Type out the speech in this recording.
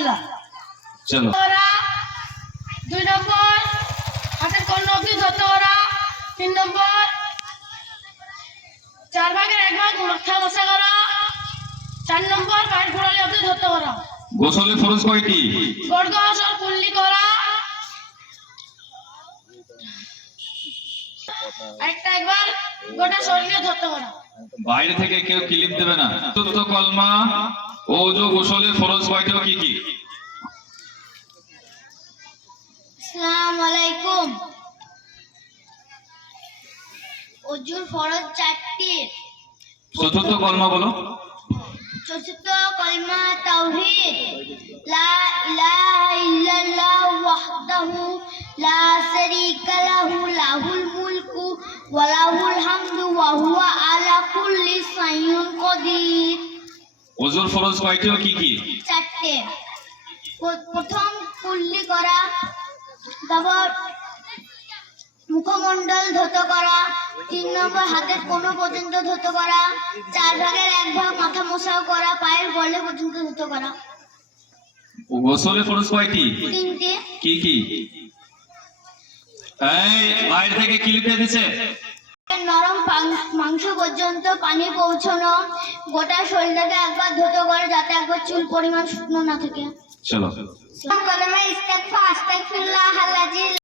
আলহামদুলিল্লাহ। চলো। 2 নম্বর হাতের কর্ণ অবধি ধরতে করা। 3 নম্বর 4 ভাগের 1 ভাগ মাথা বসা করা। 4 নম্বর পায়ের গোড়ালি অবধি ধরতে করা। গোসলের ফরজ কয়টি? গর্গসল কুল্লি করা। একবার গোটা শরীরে ধরতে করা। বাইরে থেকে কেউ ক্লিপ দেবে না। চতুর্থ কলমা ওযু গোসলের ফরজ কয়টি ও কি কি? আসসালামু আলাইকুম। ওযুর ফরজ 4টি। চতুর্থ কলমা বলো। চতুর্থ কলমা তাওহীদ, লা ইলাহা ইল্লাল্লাহ ওয়াহদাহু লা শারীকা লাহু লাহুল মুলকু ওয়া লাহুল হামদু ওয়া হুয়া আলা কুল্লি শাইইন কাদির। ওযুর ফরজ কয়টি ও কি কি? 4টে। প্রথম কুল্লি করা, তারপর মুখমণ্ডল ধৌত করা, 3 নম্বর হাতের কোণ পর্যন্ত ধৌত করা, 4 ভাগের 1 ভাগ মাথা মোছাও করা, পায়ের গোড়ালি পর্যন্ত ধৌত করা। গোসলের ফরজ কয়টি? 3টে। কি কি? এই বাইরে থেকে ক্লিপ দিয়ে দিছে। নরম মাংস পর্যন্ত পানি পৌঁছানো, গোটা শরীরটাকে একবার ধৌত করে যাতে একবার চুল পরিমাণ শুকনো না থাকে। চলো। কলমে ইস্তেগফার, আস্তাগফিরুল্লাহ আল-আযীম।